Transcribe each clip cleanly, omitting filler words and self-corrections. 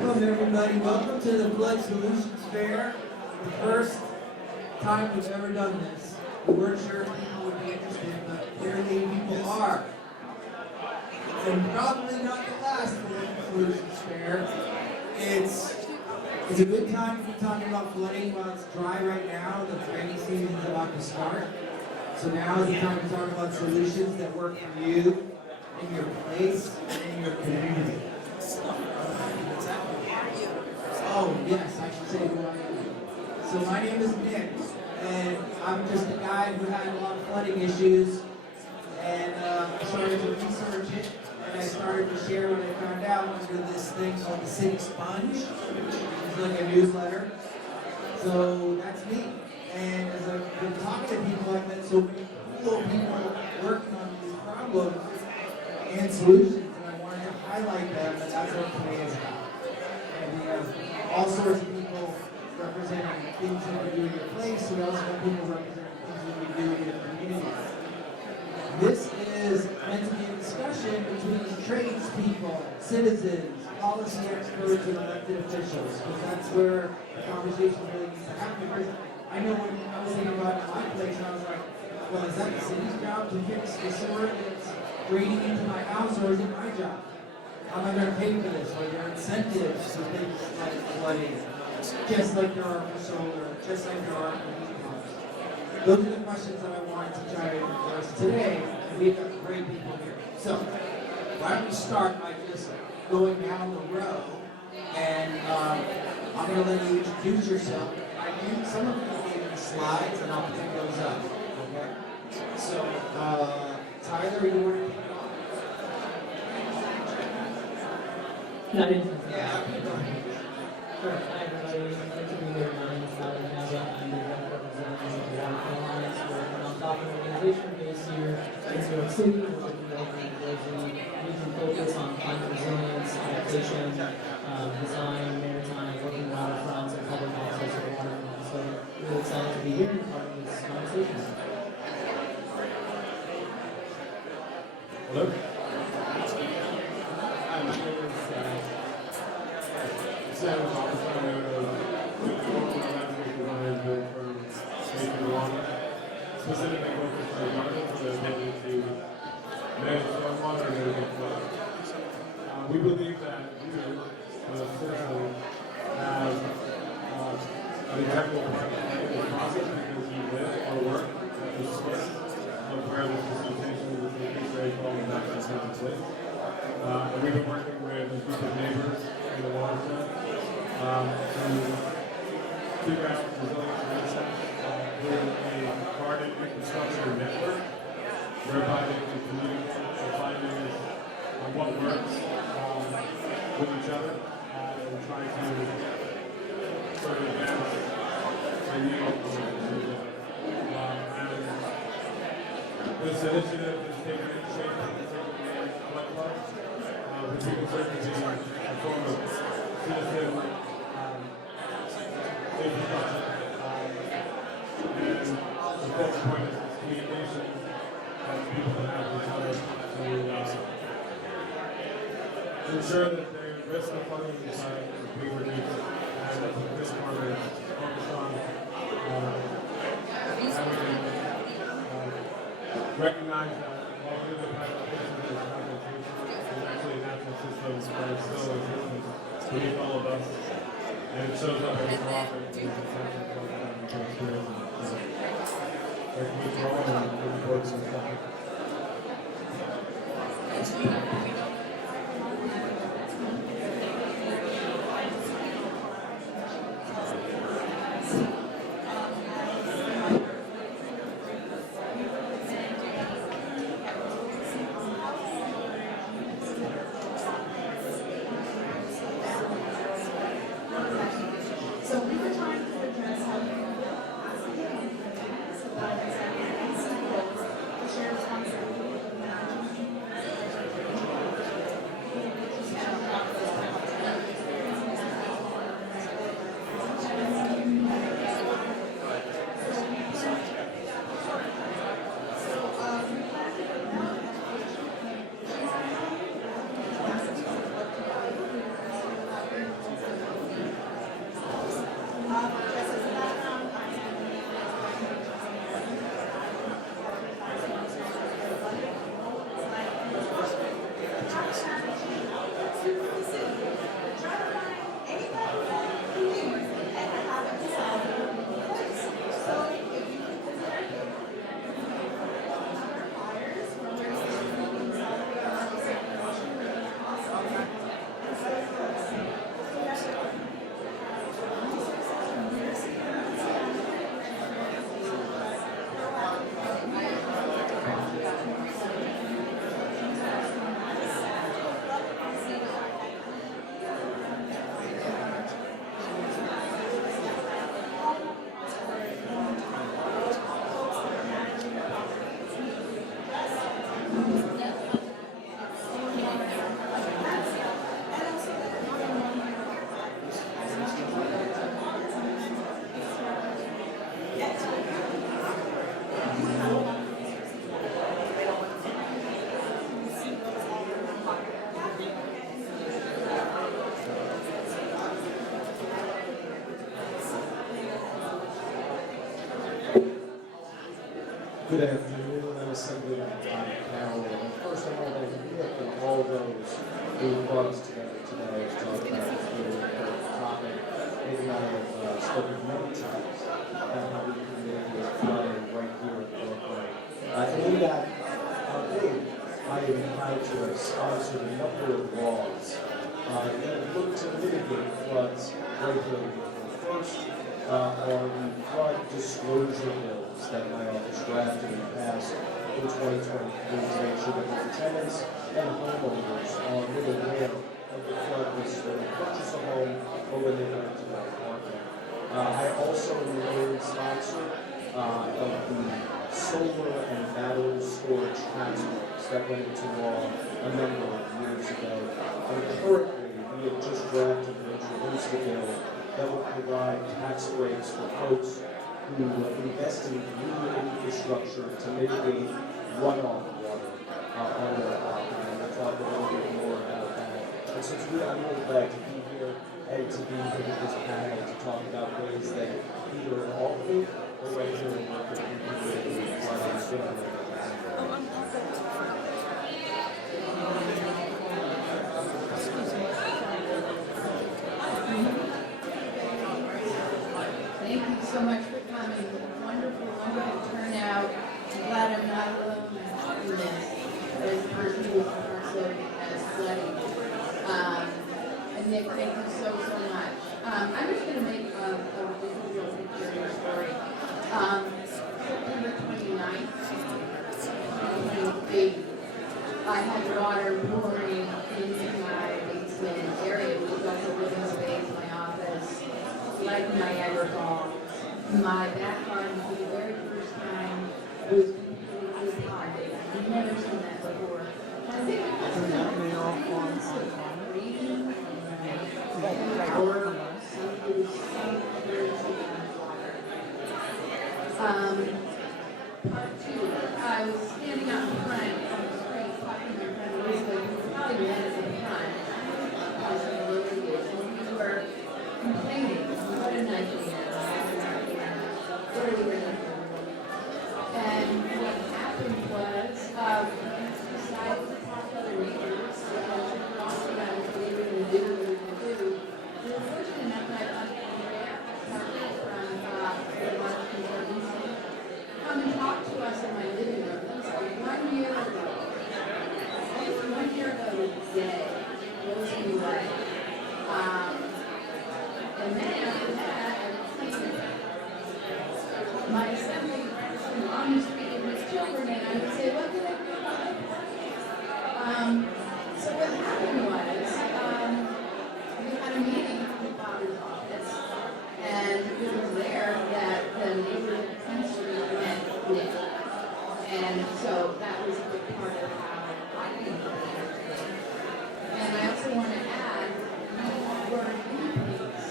Welcome everybody, welcome to the Flood Solutions Fair. The first time we've ever done this. We weren't sure if people would be interested, but clearly people are. And probably not the last Flood Solutions Fair. It's a good time to be talking about flooding while it's dry right now. The rainy season is about to start. So now is the time to talk about solutions that work for you, in your place, and in your community. Oh, yes, I should say who I am. So my name is Nick, and I'm just a guy who had a lot of flooding issues, and I started to research it, and I started to share what I found out under this thing called the City Sponge. It's like a newsletter. So that's me. And as I've been talking to people, I've met so many cool people working on these problems and solutions, and I wanted to highlight them, and that's what today is about. And we have all sorts of people representing things that we do in your place. We also have people representing things that we do in your community. This is meant to be a discussion between tradespeople, citizens, policy experts, and elected officials, because that's where the conversation really needs to happen. Because I know when I was thinking about my place, I was like, well, is that the city's job to fix the sewer that's draining into my house, or is it my job? How am I going to pay for this? Are there incentives for things like flooding, just like there are for solar, just like there are for heat pumps? Those are the questions that I wanted to try to address today, and we've got great people here. So, why don't we start by just going down the row, and I'm going to let you introduce yourself. Some of you gave me slides, and I'll pick those up. Okay? So, Tyler, you want to kick it off? Yeah, Yeah, keep going. Sure. Hi, everybody. Good to be here. My name is Tyler Taba. I'm the representative of the Waterfront Alliance. We're a nonprofit organization based here in New York City. We're working with New Jersey. We can focus on climate resilience, adaptation, design, maritime, working waterfronts, and public access to waterfronts. So we're really excited to be here and part of this conversation. Hello? Hi, my name is Sam Thomas. I'm a local landscape designer from State Water, specifically focused on water for the ability to manage stormwater and mitigate flood. We believe that you, the citizen, have an integral part in the process because you live or work at the source of where the precipitation is taking rainfall and that kind of place. And we've been working with a group of neighbors in the watershed to figure out resilience solutions through a garden infrastructure network whereby they can communicate the findings on what works with each other and try to sort of advance the yield of the this initiative is taking shape in the Flood Club, which we consider to be a form of citizen infrastructure. And the focal point is communication that people can have with each other to ensure that their risk of flooding is being reduced. And that's what this part is focused on. Recognize that while we live in is actually a natural system, but it's still existing beneath all of us. And it shows up every so often in these essential programs and experiences. There can be trauma and reports and stuff. Good afternoon, Assemblyman Carroll. First, I want to thank Nick and all those who brought us together today to talk about this really important topic. Nick and I have spoken many times about how we can mitigate flooding right here in Brooklyn. In that thing, I have been proud to have sponsored a number of laws that look to mitigate floods right here in Brooklyn. First, are the flood disclosure bills that my office drafted and passed in 2023 to make sure that the tenants and homeowners are made aware of the flood risk when they purchase a home or when they rent to their apartment. I also remain sponsor of the solar and battery storage tax bills that went into law a number of years ago. And currently, we have just drafted and introduced a bill that will provide tax breaks for folks who invest in green infrastructure to mitigate runoff water on their property. And we'll talk a little bit more about that. And since I'm really glad to be here and to be here with this panel to talk about ways that either in Albany or right here in Brooklyn we can mitigate flooding sooner. Thank you so much for coming. Wonderful, wonderful turnout. I'm glad I'm not alone in this as a person who is also as flooding. And Nick, thank you so much. I'm just going to make a real picture of your story. September 29th, 2023, I had water pouring into my basement area, which is also living space, my office, like Niagara Falls. My back garden for the very first time was completely potted. I've never seen that before. And I think it was reading Part two, I was standing out in front on the street talking to my friend Elizabeth, who was probably met us in front, because of the local use, and we were complaining, what a nightmare. What are we going to do? And what happened was, we decided to talk to other neighbors, because we were also about what we were going to do, what we were going to do. We were fortunate enough that Andrea Carroll from the Waterfront Alliance come and talk to us in my living room. It was like 1 year ago. Almost 1 year ago today, blows me away. And then after that, my assembly person on the street with his children, and I would say, what can I do about it? So what happened was, we had a meeting in the father's office, and it was there that the neighborhood country met with. And so that was a big part of how I came to the today. And I also want to add, we were guinea-pigs,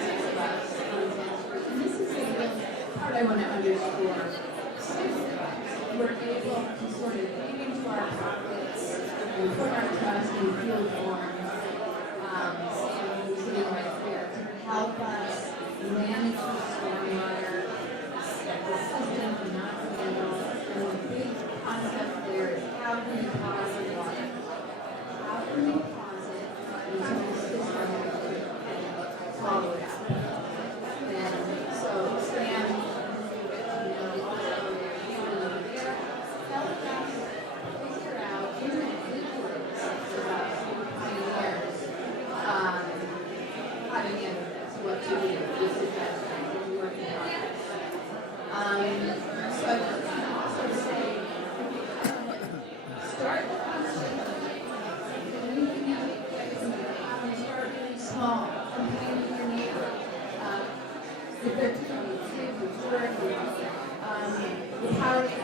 six of us on 10th Street. And this is the part I want to underscore. 6 of us were able to sort of dig into our pockets and put our trust in field forms, Sam, who's sitting right there, to help us manage the stormwater, that the system cannot handle. And the big concept there is how do we deposit water? How can we deposit into the system and follow it up? And so Sam, helped us figure out in the influence of us pioneers how to handle this, what to do, the suggestions, and working on it. So I just want to also say, start the conversation. When you communicate with start really small, complain with your neighbor. If they're too historically, the power of and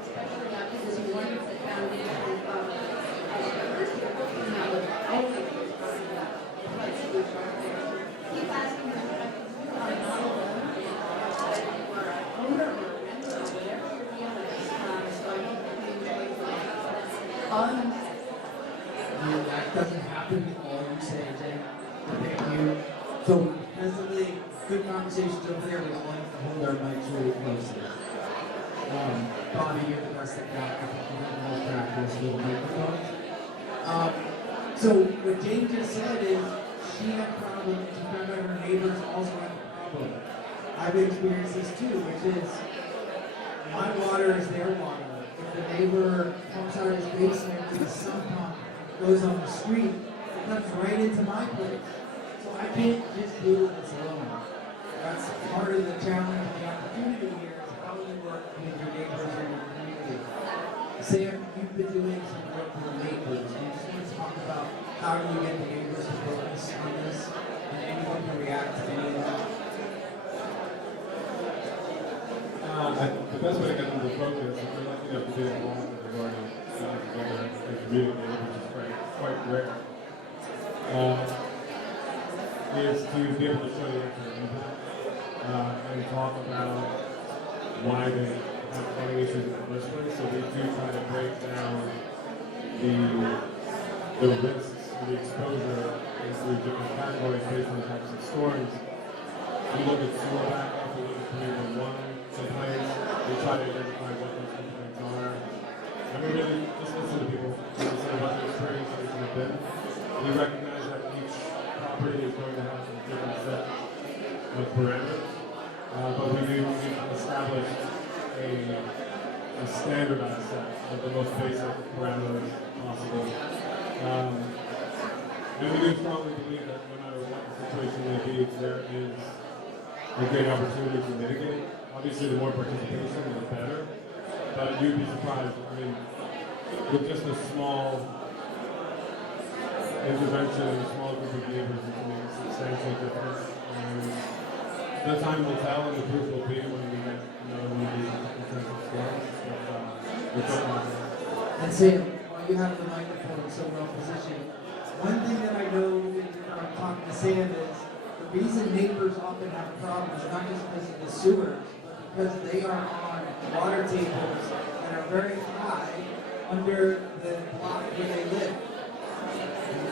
especially after this wonderful foundation of first year looking at with all of those flood solution there. Keep asking them what I can do on not alone, whether you are an owner or a renter or whatever your deal is. So I hope that you enjoy that. All I'm That doesn't happen all you say, Jay. Thank you. So presently, good conversations over there. We all have to hold our mics really closely. Bobby, you're the best at that. I think you have the most practice with microphones. So what Jane just said is she had a problem. She found out her neighbors also had a problem. I've experienced this too, which is my water is their water. If the neighbor pumps out his basement with a sump pump, goes on the street, it comes right into my place. So I can't just deal with this alone. That's part of the challenge and the opportunity here is how do you work with your neighbors and your community. Sam, you've been doing some work with the neighbors. Do you just want to talk about how do you get the neighbors to focus on this and anyone can react to any of that? The best way to get them to focus, if you're lucky enough to be involved in regarding together and community, which is quite rare, is to be able to show the actual impact and talk about why they have flooding issues in the first place. So we do try to break down the risks, the exposure into different categories based on the types of storms. We look at sewer backup, we look at 311 complaints, we try to identify what those complaints are. And we really just listen to people, listen to what their experiences have been. We recognize that each property is going to have a different set of parameters, but we've established a standardized set of the most basic parameters possible. And we do strongly believe that no matter what the situation may be, there is a great opportunity to mitigate. Obviously, the more participation, the better. But you'd be surprised. I mean, with just a small intervention, a small group of neighbors, it can make a substantial difference. And the time will tell, and the proof will be when we get one of these intensive storms. But we're talking. And Sam, while you have the microphone so well positioned, one thing that I know from talking to Sam is the reason neighbors often have problems, not just because of the sewers, but because they are on water tables that are very high under the block where they live.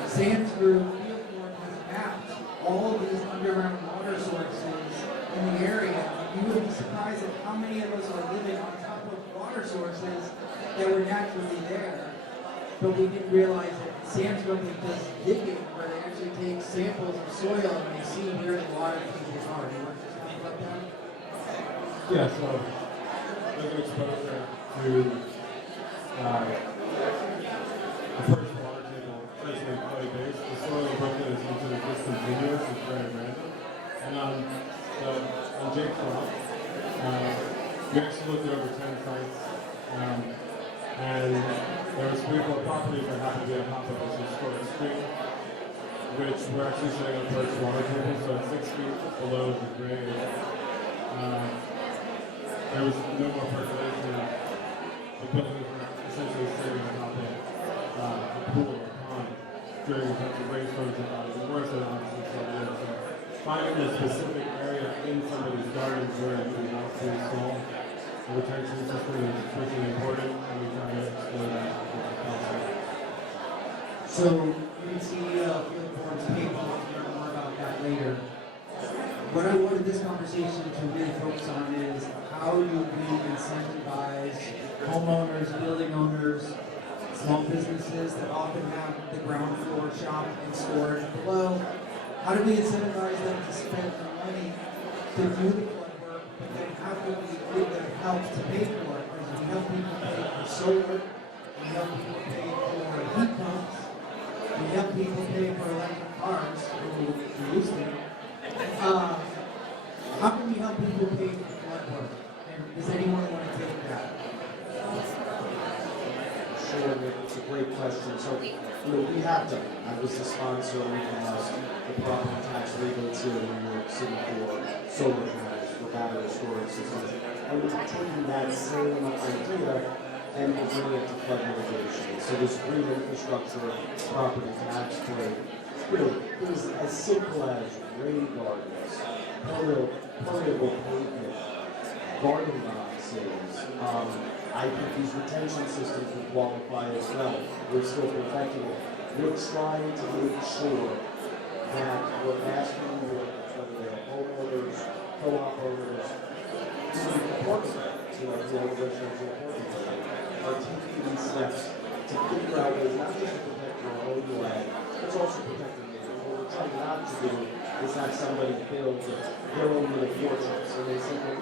Sam's group, Fieldborn, has mapped all of these underground water sources in the area. You would be surprised at how many of us are living on top of water sources that were naturally there. But we didn't realize that Sam's group does digging where they actually take samples of soil and they see where the water tables are. Do you want to just talk about that? Yeah, so there's an exposure to the first water table, essentially clay based. The soil in Brooklyn is considered discontinuous, it's very random. And on Jake's Rock, we actually looked at over 10 sites, and there was 3 or 4 properties that happened to be on top of this historic street, which we're actually setting up first water tables, so it's 6 feet below the grade. There was no more percolation. The buildings were essentially sitting on top of a pool or a pond during the types of rainstorms that got even worse than obviously flooded in. So finding a specific area in somebody's garden where you can help to install the retention system is critically important, and we try to explore that as possible. So you can see Fieldborn's page, we'll learn more about that later. What I wanted this conversation to really focus on is how do we incentivize homeowners, building owners, small businesses that often have the ground floor shop and storage below. How do we incentivize them to spend the money to do the flood work, but then how do we give them help to pay for it? Because we help people pay for solar, we help people pay for heat pumps, we help people pay for electric cars, who use them. How can we help people pay for the flood work? And does anyone want to take that? Sure, Nick, it's a great question. So, we have done. I was the sponsor of the property tax rebates here in New York City for solar panels, for battery storage systems. And we're taking that same idea and we're bringing it to flood mitigation. So this green infrastructure property tax credit really is as simple as rain gardens, permeable pavement, garden boxes. I think these retention systems would qualify as well. We're still perfecting it. We're trying to make sure that we're asking whether they're homeowners co-op owners, city department, you know, the residential apartment, are taking these steps to figure out ways not just to protect our own land, but also protecting neighbors. What we're trying not to do is have somebody build their own little fortress, and they say, well,